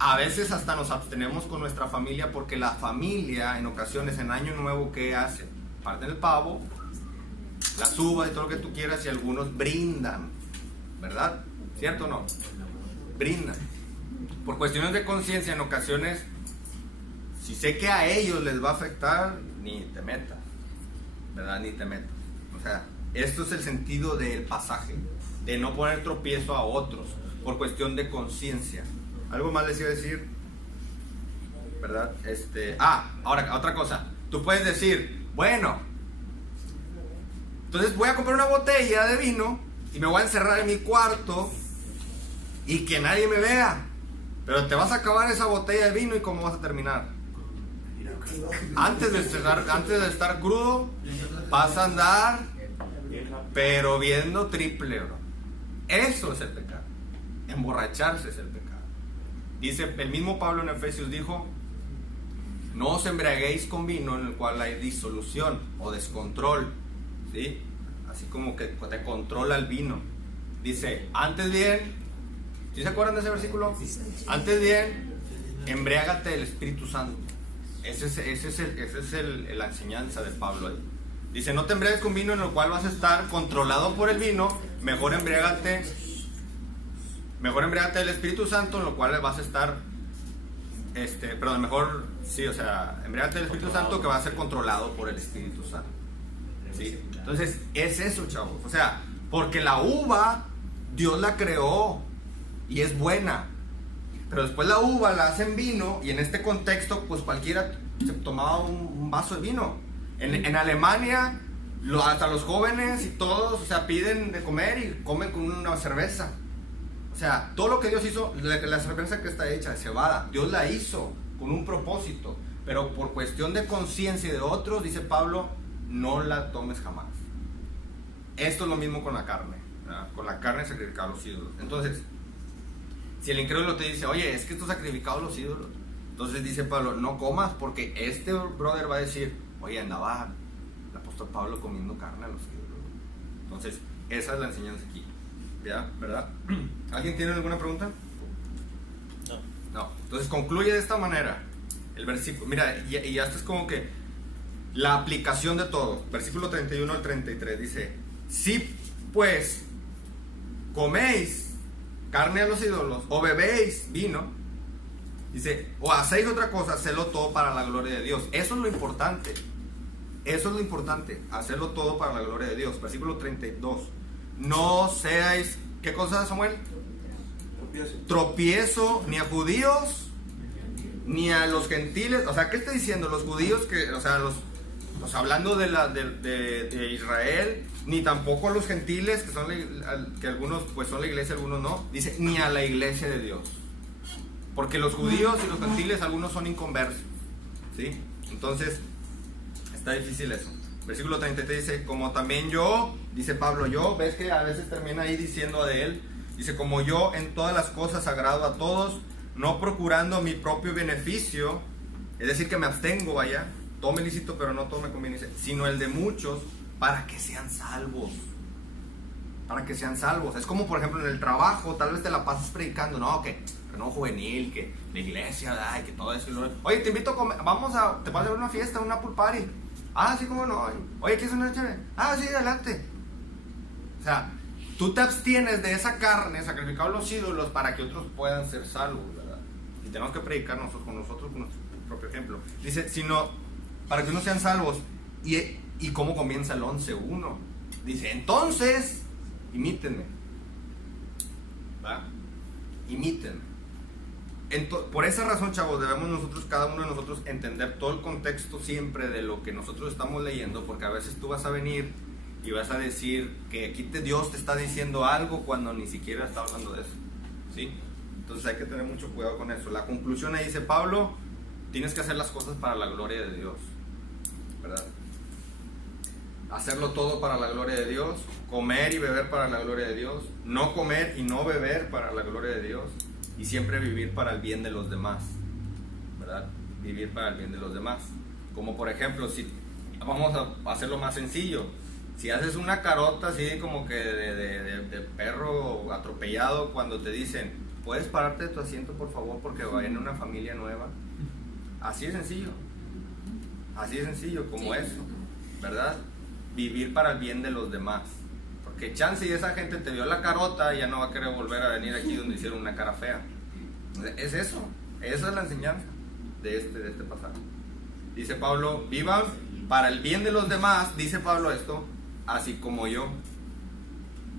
A veces hasta nos abstenemos con nuestra familia porque la familia, en ocasiones, en Año Nuevo, ¿qué hace? Parten el pavo, las uvas y todo lo que tú quieras y algunos brindan, ¿verdad? ¿Cierto o no? Brindan. Por cuestiones de conciencia, en ocasiones, si sé que a ellos les va a afectar, ni te metas, ¿verdad? Ni te metas. O sea, esto es el sentido del pasaje, de no poner tropiezo a otros, por cuestión de conciencia. Algo más les iba a decir, ¿verdad? Ahora, otra cosa. Tú puedes decir, bueno, entonces voy a comprar una botella de vino y me voy a encerrar en mi cuarto y que nadie me vea. Pero te vas a acabar esa botella de vino y ¿cómo vas a terminar? Antes de estar crudo, vas a andar, pero viendo triple, bro. Eso es el pecado. Emborracharse es el pecado. Dice, el mismo Pablo en Efesios dijo, no os embriaguéis con vino en el cual hay disolución o descontrol, ¿sí? Así como que te controla el vino. Dice, antes bien, ¿sí se acuerdan de ese versículo? Antes bien, embriágate del Espíritu Santo. Esa es la enseñanza de Pablo ahí. Dice, no te embriagues con vino en el cual vas a estar controlado por el vino, mejor embriágate del Espíritu Santo, en lo cual vas a estar, embriágate del Espíritu Santo que va a ser controlado por el Espíritu Santo. ¿Sí? Entonces, es eso, chavos. O sea, porque la uva, Dios la creó y es buena. Pero después la uva la hacen vino y en este contexto, pues cualquiera se tomaba un vaso de vino. En Alemania, hasta los jóvenes y todos, o sea, piden de comer y comen con una cerveza. O sea, todo lo que Dios hizo, la cerveza que está hecha de cebada, Dios la hizo con un propósito, pero por cuestión de conciencia y de otros, dice Pablo, no la tomes jamás. Esto es lo mismo con la carne, ¿verdad? Con la carne sacrificada a los ídolos. Entonces, si el incrédulo te dice, oye, es que esto es sacrificado a los ídolos, entonces dice Pablo, no comas, porque este brother va a decir, oye, andaba el apóstol Pablo comiendo carne a los ídolos. Entonces, esa es la enseñanza aquí. ¿Ya? ¿Verdad? ¿Alguien tiene alguna pregunta? No. Entonces concluye de esta manera el versículo. Mira, y hasta es como que la aplicación de todo. Versículo 31 al 33 dice, si pues coméis carne a los ídolos o bebéis vino, dice, o hacéis otra cosa, hacedlo todo para la gloria de Dios. Eso es lo importante. Hacerlo todo para la gloria de Dios. Versículo 32. No seáis, ¿qué cosa, Samuel? Tropiezo ni a judíos ni a los gentiles. O sea, ¿qué está diciendo? Los judíos que, o sea, hablando de Israel, ni tampoco a los gentiles que algunos pues son la iglesia, algunos no. Dice ni a la iglesia de Dios, porque los judíos y los gentiles algunos son inconversos, ¿sí? Entonces está difícil eso. Versículo 33 dice, como también yo, dice Pablo, yo, ves que a veces termina ahí diciendo de él, dice, como yo en todas las cosas agrado a todos, no procurando mi propio beneficio, es decir, que me abstengo, vaya, tome lícito, pero no tome conveniencia, sino el de muchos, para que sean salvos. Es como, por ejemplo, en el trabajo, tal vez te la pasas predicando, no, que no juvenil, que la iglesia, ay, que todo eso. Oye, te invito a comer, te vas a ver una fiesta, una pool party. Ah, sí, cómo no. Oye, ¿quieres una chévere? Ah, sí, adelante. O sea, tú te abstienes de esa carne sacrificada a los ídolos para que otros puedan ser salvos, ¿verdad? tenemos que predicar nosotros con nuestro propio ejemplo. Dice, sino para que unos sean salvos. ¿Y cómo comienza el 11:1? Dice, entonces, imítenme. ¿Va? Imítenme. Por esa razón, chavos, debemos nosotros, cada uno de nosotros, entender todo el contexto siempre de lo que nosotros estamos leyendo, porque a veces tú vas a venir y vas a decir que aquí Dios te está diciendo algo cuando ni siquiera está hablando de eso, ¿sí? Entonces hay que tener mucho cuidado con eso. La conclusión ahí dice Pablo, tienes que hacer las cosas para la gloria de Dios, ¿verdad? Hacerlo todo para la gloria de Dios, comer y beber para la gloria de Dios, no comer y no beber para la gloria de Dios, y siempre vivir para el bien de los demás, ¿verdad? Vivir para el bien de los demás. Como por ejemplo, si vamos a hacerlo más sencillo, si haces una carota así como que de perro atropellado, cuando te dicen, ¿puedes pararte de tu asiento por favor porque va en una familia nueva? Así de sencillo como eso, ¿verdad? Vivir para el bien de los demás, porque chance y esa gente te vio la carota y ya no va a querer volver a venir aquí donde hicieron una cara fea. Es eso, esa es la enseñanza de este pasaje. Dice Pablo, vivan para el bien de los demás, dice Pablo esto, así como yo.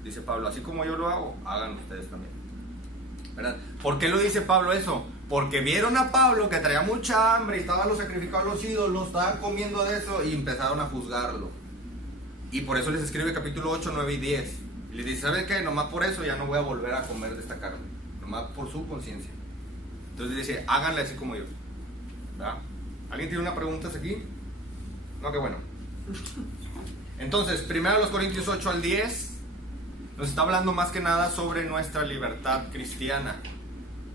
Dice Pablo, así como yo lo hago, hagan ustedes también, ¿verdad? ¿Por qué lo dice Pablo eso? Porque vieron a Pablo que traía mucha hambre y estaba lo sacrificado a los ídolos, estaba comiendo de eso y empezaron a juzgarlo. Y por eso les escribe capítulo 8, 9 y 10. Y les dice, ¿sabes qué? Nomás por eso ya no voy a volver a comer de esta carne. Nomás por su conciencia. Entonces dice, háganle así como yo, ¿verdad? ¿Alguien tiene una pregunta aquí? No, qué bueno. Entonces, 1 Corintios 8 al 10 nos está hablando más que nada sobre nuestra libertad cristiana,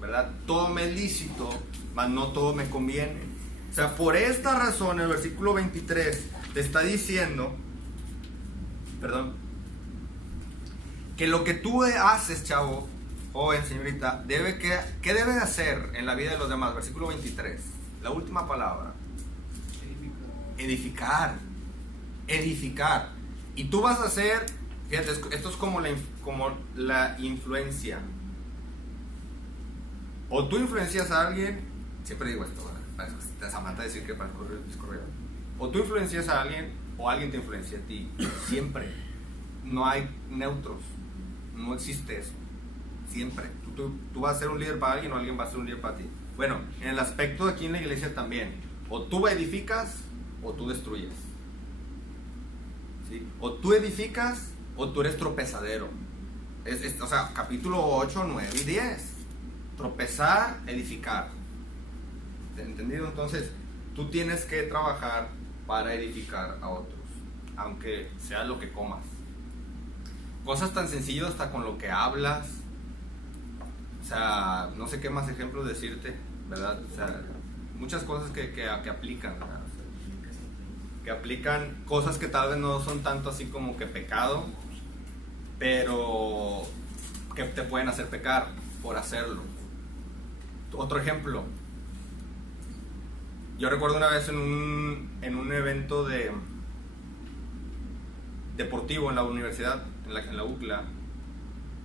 ¿verdad? Todo me es lícito, mas no todo me conviene. O sea, por esta razón el versículo 23 te está diciendo, que lo que tú haces, chavo, joven, señorita, ¿qué debe de hacer en la vida de los demás? Versículo 23, la última palabra. Edificar. Y tú vas a hacer, fíjate, esto es como la influencia. O tú influencias a alguien, siempre digo esto, ¿verdad? Samantha decir que para el correo. O tú influencias a alguien, o alguien te influencia a ti. Siempre. No hay neutros. No existe eso. Siempre. Tú vas a ser un líder para alguien, o alguien va a ser un líder para ti. Bueno, en el aspecto de aquí en la iglesia también. O tú edificas, o tú destruyes. ¿Sí? O tú edificas, o tú eres tropezadero. O sea, capítulo 8, 9 y 10. Tropezar, edificar. ¿Entendido? Entonces, tú tienes que trabajar para edificar a otros, aunque sea lo que comas. Cosas tan sencillas hasta con lo que hablas. O sea, no sé qué más ejemplos decirte, ¿verdad? O sea, muchas cosas que aplican, ¿verdad? O sea, que aplican cosas que tal vez no son tanto así como que pecado, pero que te pueden hacer pecar por hacerlo. Otro ejemplo, yo recuerdo una vez en un evento deportivo en la universidad, en la UCLA,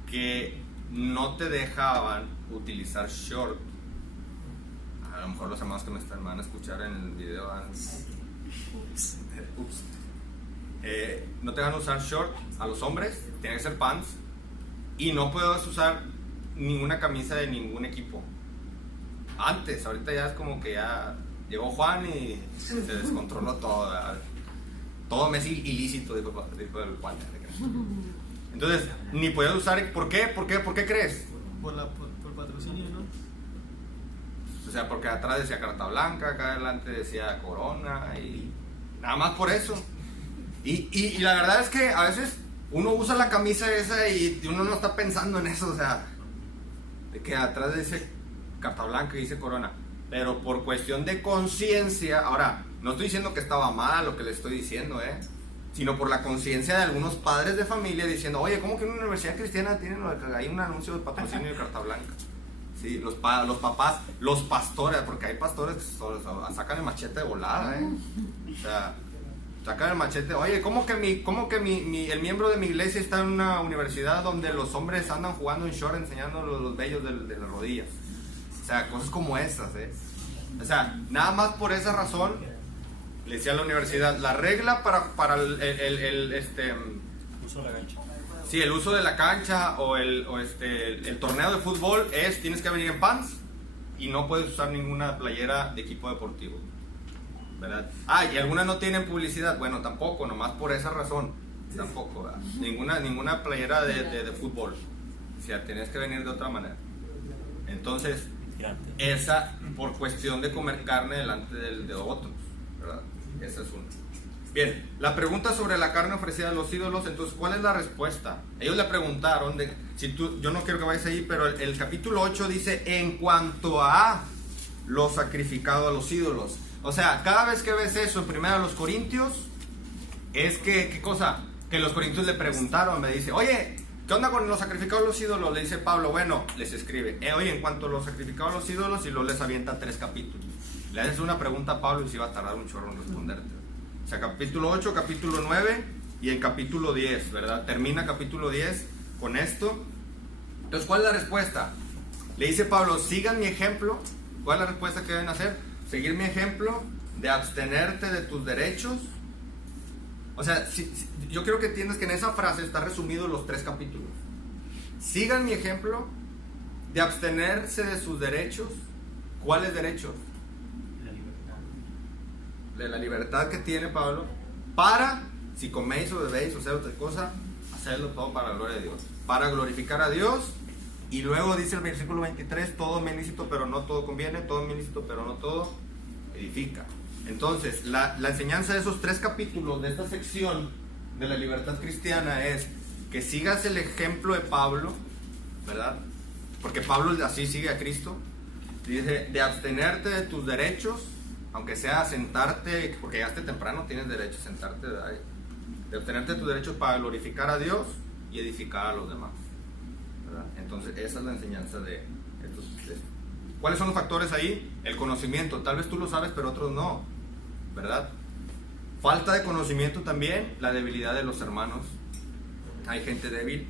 que no te dejaban utilizar short. A lo mejor los hermanos que me van a escuchar en el video no te dejan usar short a los hombres, tienen que ser pants, y no puedes usar ninguna camisa de ningún equipo. Antes, ahorita ya es como que ya llegó Juan y se descontroló todo, ¿verdad? Todo me es ilícito, dijo el Juan. Entonces, ni podías usar. ¿Por qué? ¿Por qué crees? Por patrocinio, ¿no? O sea, porque atrás decía Carta Blanca, acá adelante decía Corona, y nada más por eso. Y la verdad es que a veces uno usa la camisa esa y uno no está pensando en eso, o sea, de que atrás dice Carta Blanca y dice Corona. Pero por cuestión de conciencia, ahora, no estoy diciendo que estaba mal lo que le estoy diciendo, sino por la conciencia de algunos padres de familia diciendo, oye, ¿cómo que en una universidad cristiana tienen ahí un anuncio de patrocinio de Carta Blanca? Sí, los papás, los pastores, porque hay pastores que sacan el machete de volada, o sea, sacan el machete, oye, ¿cómo que el miembro de mi iglesia está en una universidad donde los hombres andan jugando en short enseñando los vellos de las rodillas? O sea, cosas como esas, O sea, nada más por esa razón, le decía a la universidad, la regla para el Uso de la cancha. sí, el uso de la cancha o el torneo de fútbol es, tienes que venir en pants y no puedes usar ninguna playera de equipo deportivo, ¿verdad? Y algunas no tienen publicidad, bueno, tampoco, nomás por esa razón, tampoco, ¿verdad? Ninguna playera de fútbol, o sea, tienes que venir de otra manera. Entonces, esa, por cuestión de comer carne delante de otros, ¿verdad? Esa es una. Bien, la pregunta sobre la carne ofrecida a los ídolos, entonces, ¿cuál es la respuesta? Ellos le preguntaron, yo no quiero que vayas ahí, pero el capítulo 8 dice, en cuanto a lo sacrificado a los ídolos. O sea, cada vez que ves eso en 1 Corintios, es que, ¿qué cosa? Que los corintios le preguntaron, me dice, oye, ¿qué onda con los sacrificados a los ídolos? Le dice Pablo, bueno, les escribe, oye, en cuanto a los sacrificados a los ídolos, y luego les avienta 3 capítulos. Le haces una pregunta a Pablo y se iba a tardar un chorro en responderte. O sea, capítulo 8, capítulo 9 y en capítulo 10, ¿verdad? Termina capítulo 10 con esto. Entonces, ¿cuál es la respuesta? Le dice Pablo, sigan mi ejemplo. ¿Cuál es la respuesta que deben hacer? Seguir mi ejemplo de abstenerte de tus derechos. O sea, yo creo que entiendes que en esa frase está resumido los 3 capítulos. Sigan mi ejemplo de abstenerse de sus derechos. ¿Cuáles derechos? De la libertad que tiene Pablo, para, si coméis o bebéis o sea otra cosa, hacerlo todo para la gloria de Dios, para glorificar a Dios. Y luego dice el versículo 23, todo me es lícito pero no todo conviene, todo me es lícito pero no todo edifica. Entonces, la enseñanza de esos 3 capítulos de esta sección de la libertad cristiana es que sigas el ejemplo de Pablo, ¿verdad? Porque Pablo así sigue a Cristo. Dice, de abstenerte de tus derechos, aunque sea sentarte, porque llegaste temprano, tienes derecho a sentarte, ¿verdad? De obtenerte tus derechos para glorificar a Dios y edificar a los demás, ¿verdad? Entonces, esa es la enseñanza de estos. ¿Cuáles son los factores ahí? El conocimiento. Tal vez tú lo sabes, pero otros no, ¿verdad? Falta de conocimiento también, la debilidad de los hermanos. Hay gente débil.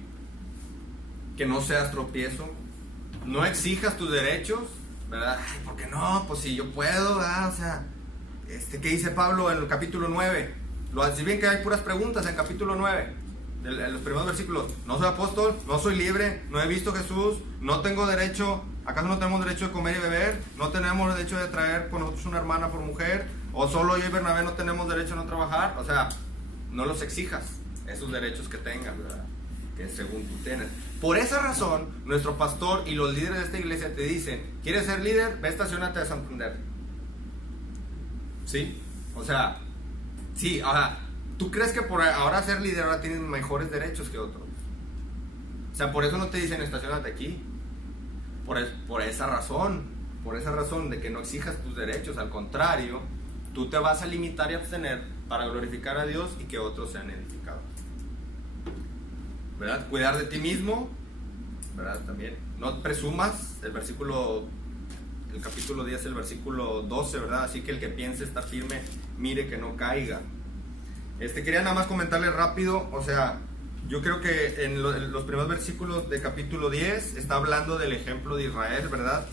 Que no seas tropiezo. No exijas tus derechos, ¿verdad? Ay, ¿por qué no? Pues si yo puedo, ¿verdad? O sea, ¿qué dice Pablo en el capítulo 9? Si bien que hay puras preguntas en capítulo 9, en los primeros versículos. No soy apóstol, no soy libre, no he visto a Jesús, no tengo derecho, ¿acaso no tenemos derecho de comer y beber? ¿No tenemos derecho de traer con nosotros una hermana por mujer? ¿O solo yo y Bernabé no tenemos derecho a no trabajar? O sea, no los exijas, esos derechos que tengas, ¿verdad? Que según tú tienes. Por esa razón, nuestro pastor y los líderes de esta iglesia te dicen, ¿quieres ser líder? Ve, estacionate a Santander. ¿Sí? O sea, sí, ahora, ¿tú crees que por ahora ser líder ahora tienes mejores derechos que otros? O sea, por eso no te dicen estacionate aquí. Por esa razón de que no exijas tus derechos, al contrario, tú te vas a limitar y abstener para glorificar a Dios y que otros sean edificados, ¿verdad? Cuidar de ti mismo, ¿verdad? También no presumas, el capítulo 10, el versículo 12, ¿verdad? Así que el que piense estar firme, mire que no caiga. Quería nada más comentarle rápido, o sea, yo creo que en los primeros versículos de capítulo 10 está hablando del ejemplo de Israel, ¿verdad?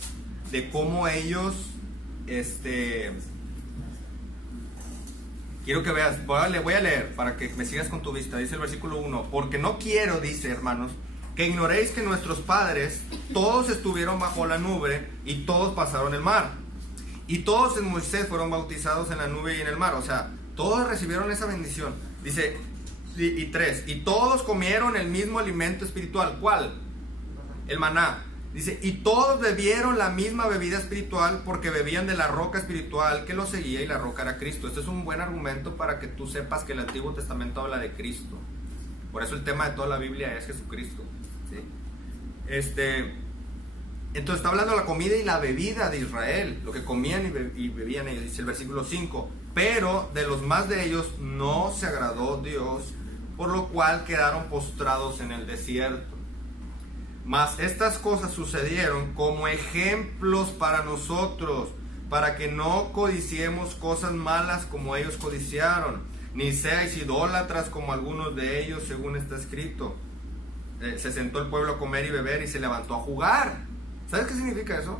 De cómo ellos, quiero que veas, voy a leer para que me sigas con tu vista. Dice el versículo 1, porque no quiero, dice, hermanos, que ignoréis que nuestros padres todos estuvieron bajo la nube y todos pasaron el mar. Y todos en Moisés fueron bautizados en la nube y en el mar. O sea, todos recibieron esa bendición. Dice, y 3, y todos comieron el mismo alimento espiritual. ¿Cuál? El maná. Dice, y todos bebieron la misma bebida espiritual porque bebían de la roca espiritual que los seguía y la roca era Cristo. Este es un buen argumento para que tú sepas que el Antiguo Testamento habla de Cristo. Por eso el tema de toda la Biblia es Jesucristo, ¿sí? Entonces está hablando de la comida y la bebida de Israel, lo que comían y bebían ellos. Dice el versículo 5, pero de los más de ellos no se agradó Dios, por lo cual quedaron postrados en el desierto. Mas estas cosas sucedieron como ejemplos para nosotros, para que no codiciemos cosas malas como ellos codiciaron, ni seáis idólatras como algunos de ellos, según está escrito. Se sentó el pueblo a comer y beber y se levantó a jugar. ¿Sabes qué significa eso?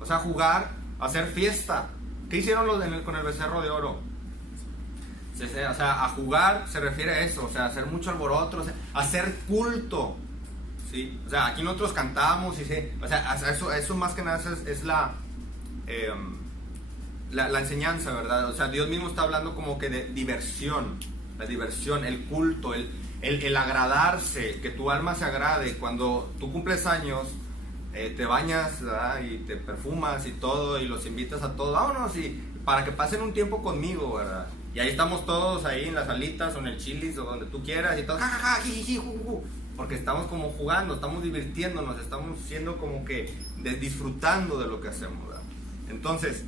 O sea, jugar, hacer fiesta. ¿Qué hicieron los con el becerro de oro? O sea, a jugar se refiere a eso, o sea, hacer mucho alboroto, o sea, hacer culto. ¿Sí? O sea, aquí nosotros cantamos y sí, o sea, eso más que nada es la enseñanza, ¿verdad? O sea, Dios mismo está hablando como que de diversión, la diversión, el culto, el agradarse, que tu alma se agrade. Cuando tú cumples años, te bañas, ¿verdad? Y te perfumas y todo, y los invitas a todos, vámonos, y para que pasen un tiempo conmigo, ¿verdad? Y ahí estamos todos ahí en las salitas o en el Chili's o donde tú quieras y todos, jajaja, jiji, juju, porque estamos como jugando, estamos divirtiéndonos, estamos siendo como que disfrutando de lo que hacemos, ¿verdad? Entonces,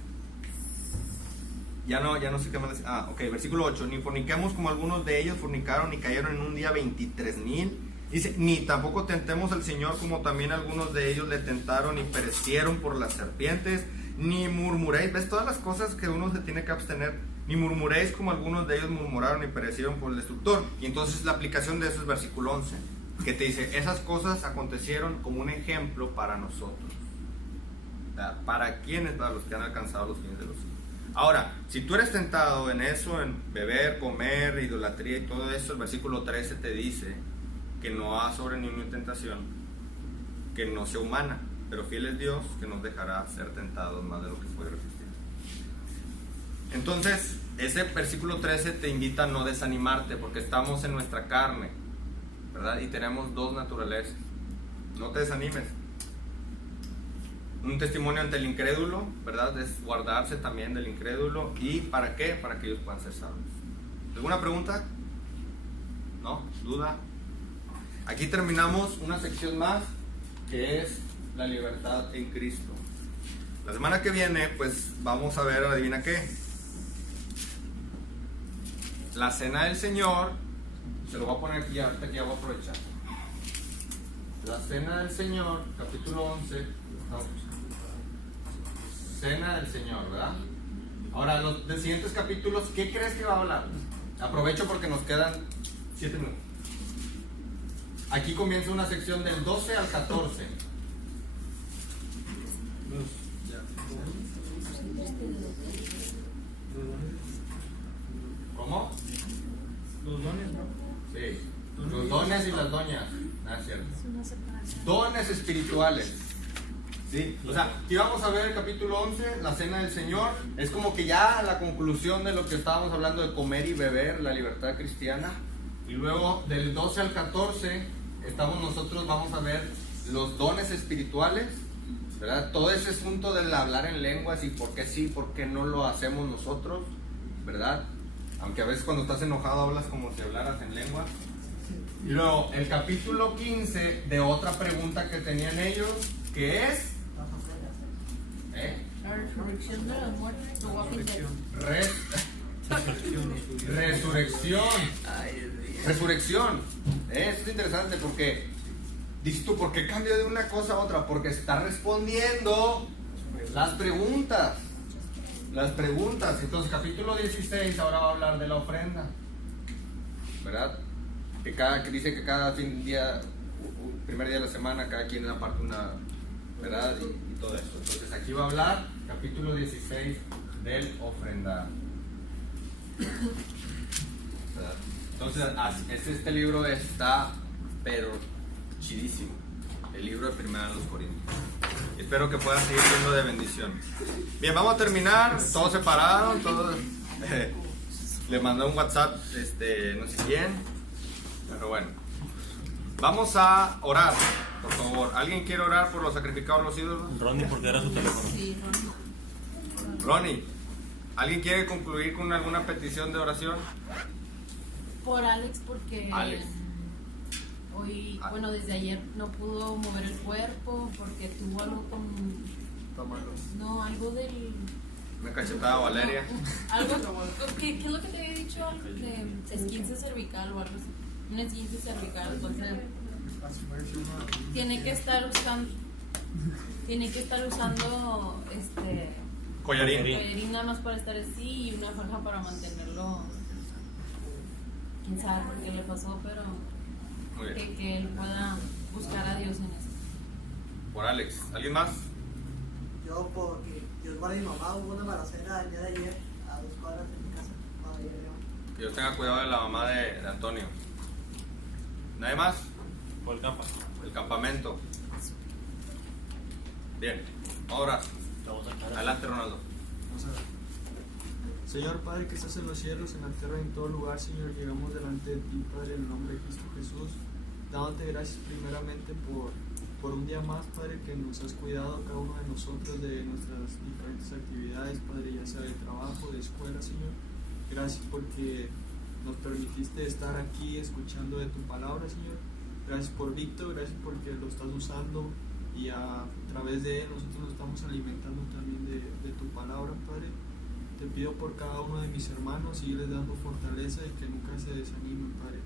ya no sé qué más decir. Ok, versículo 8, ni forniquemos como algunos de ellos fornicaron y cayeron en un día 23,000. Dice, ni tampoco tentemos al Señor como también algunos de ellos le tentaron y perecieron por las serpientes, ni murmuréis. ¿Ves todas las cosas que uno se tiene que abstener? Ni murmuréis como algunos de ellos murmuraron y perecieron por el destructor. Y entonces la aplicación de eso es versículo 11, que te dice, esas cosas acontecieron como un ejemplo para nosotros. ¿Para quiénes? Para los que han alcanzado los fines de los siglos. Ahora, si tú eres tentado en eso, en beber, comer, idolatría y todo eso, el versículo 13 te dice que no ha sobre ninguna tentación que no sea humana, pero fiel es Dios que nos dejará ser tentados más de lo que puede resistir. Entonces, ese versículo 13 te invita a no desanimarte, porque estamos en nuestra carne, ¿verdad? Y tenemos dos naturalezas. No te desanimes. Un testimonio ante el incrédulo, ¿verdad? Es guardarse también del incrédulo. ¿Y para qué? Para que ellos puedan ser salvos. ¿Alguna pregunta? ¿No? ¿Duda? Aquí terminamos una sección más, que es la libertad en Cristo. La semana que viene, pues vamos a ver, adivina qué. La cena del Señor. Se lo voy a poner aquí, ahorita que ya voy a aprovechar. La cena del Señor, capítulo 11. Cena del Señor, ¿verdad? Ahora, los siguientes capítulos, ¿qué crees que va a hablar? Aprovecho porque nos quedan 7 minutos. Aquí comienza una sección del 12 al 14. ¿Cómo? Los dones, ¿no? Sí, los dones y las doñas. Ah, cierto. Dones espirituales. Sí, o sea, aquí vamos a ver el capítulo 11, la cena del Señor. Es como que ya la conclusión de lo que estábamos hablando de comer y beber, la libertad cristiana. Y luego del 12 al 14 vamos a ver los dones espirituales, ¿verdad? Todo ese asunto del hablar en lenguas y por qué sí, por qué no lo hacemos nosotros, ¿verdad? Aunque a veces cuando estás enojado hablas como si hablaras en lengua. Y luego el capítulo 15 de otra pregunta que tenían ellos, que es La resurrección de los muertos. The Walking Dead. Resurrección. Esto es interesante porque dices tú, ¿por qué cambio de una cosa a otra? Porque está respondiendo las preguntas. Entonces, capítulo 16 ahora va a hablar de la ofrenda, ¿verdad? Que dice que cada primer día de la semana, cada quien aparte una, ¿verdad? Y todo eso. Entonces, aquí va a hablar, capítulo 16, del ofrendar. Entonces, este libro está, pero chidísimo. El libro de Primera de los Corintios. Espero que pueda seguir siendo de bendición. Bien, vamos a terminar. Todos se pararon, todos. Le mandé un WhatsApp, no sé quién. Pero bueno. Vamos a orar, por favor. ¿Alguien quiere orar por los sacrificados a los ídolos? Ronnie, porque era su teléfono. Sí, Ronnie, ¿alguien quiere concluir con alguna petición de oración? por Alex, porque Alex. hoy, bueno, desde ayer no pudo mover el cuerpo porque tuvo algo con, no, algo del, Una cachetada, Valeria. algo, ¿qué es lo que te había dicho? Algo de esguince cervical o algo así, un esguince cervical, entonces tiene que estar usando Collarín. collarín nada más para estar así y una faja para mantenerlo. Quién sabe por qué le pasó, pero Muy bien. que él pueda buscar a Dios en esto. Por Alex. ¿Alguien más? Yo pido porque Dios guarde a mi mamá. Hubo una balacera el día de ayer a 2 cuadras de mi casa. Cuando llegué. Que Dios tenga cuidado de la mamá de Antonio. ¿Nadie más? Por el campo. El campamento. Bien, ahora, adelante Ronaldo. Vamos a ver. Señor Padre que estás en los cielos, en la tierra y en todo lugar, Señor, llegamos delante de ti, Padre, en el nombre de Cristo Jesús, dándote gracias primeramente por un día más, Padre, que nos has cuidado cada uno de nosotros de nuestras diferentes actividades, Padre, ya sea de trabajo, de escuela, Señor. Gracias porque nos permitiste estar aquí escuchando de tu palabra, Señor. Gracias por Víctor, gracias porque lo estás usando y a través de él nosotros nos estamos alimentando también de tu palabra, Padre. Te pido por cada uno de mis hermanos y les dando fortaleza y que nunca se desanimen, Padre.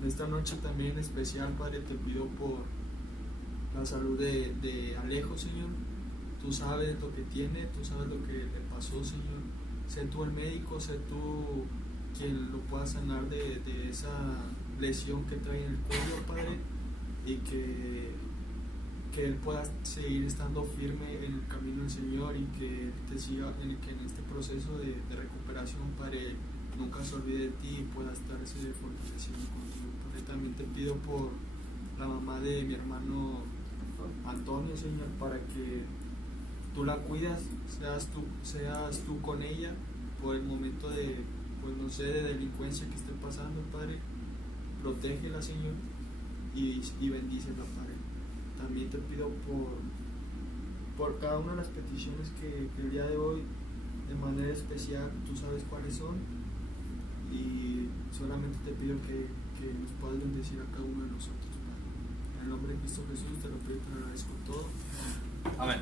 En esta noche también en especial, Padre, te pido por la salud de Alejo, Señor. Tú sabes lo que tiene, tú sabes lo que le pasó, Señor. Sé tú el médico, sé tú quien lo pueda sanar de esa lesión que trae en el cuello, Padre, y que él pueda seguir estando firme en el camino del Señor y que él te siga que en este proceso de recuperación, Padre, nunca se olvide de ti y pueda estarse fortaleciendo contigo. Padre, también te pido por la mamá de mi hermano Antonio, Señor, para que tú la cuidas, seas tú con ella por el momento de, pues no sé, de delincuencia que esté pasando, Padre. Protégela, Señor, y bendícela, Padre. También te pido por cada una de las peticiones que el día de hoy, de manera especial, tú sabes cuáles son, y solamente te pido que nos puedas bendecir a cada uno de nosotros, Padre. En el nombre de Cristo Jesús te lo pido y te lo agradezco todo. Amén.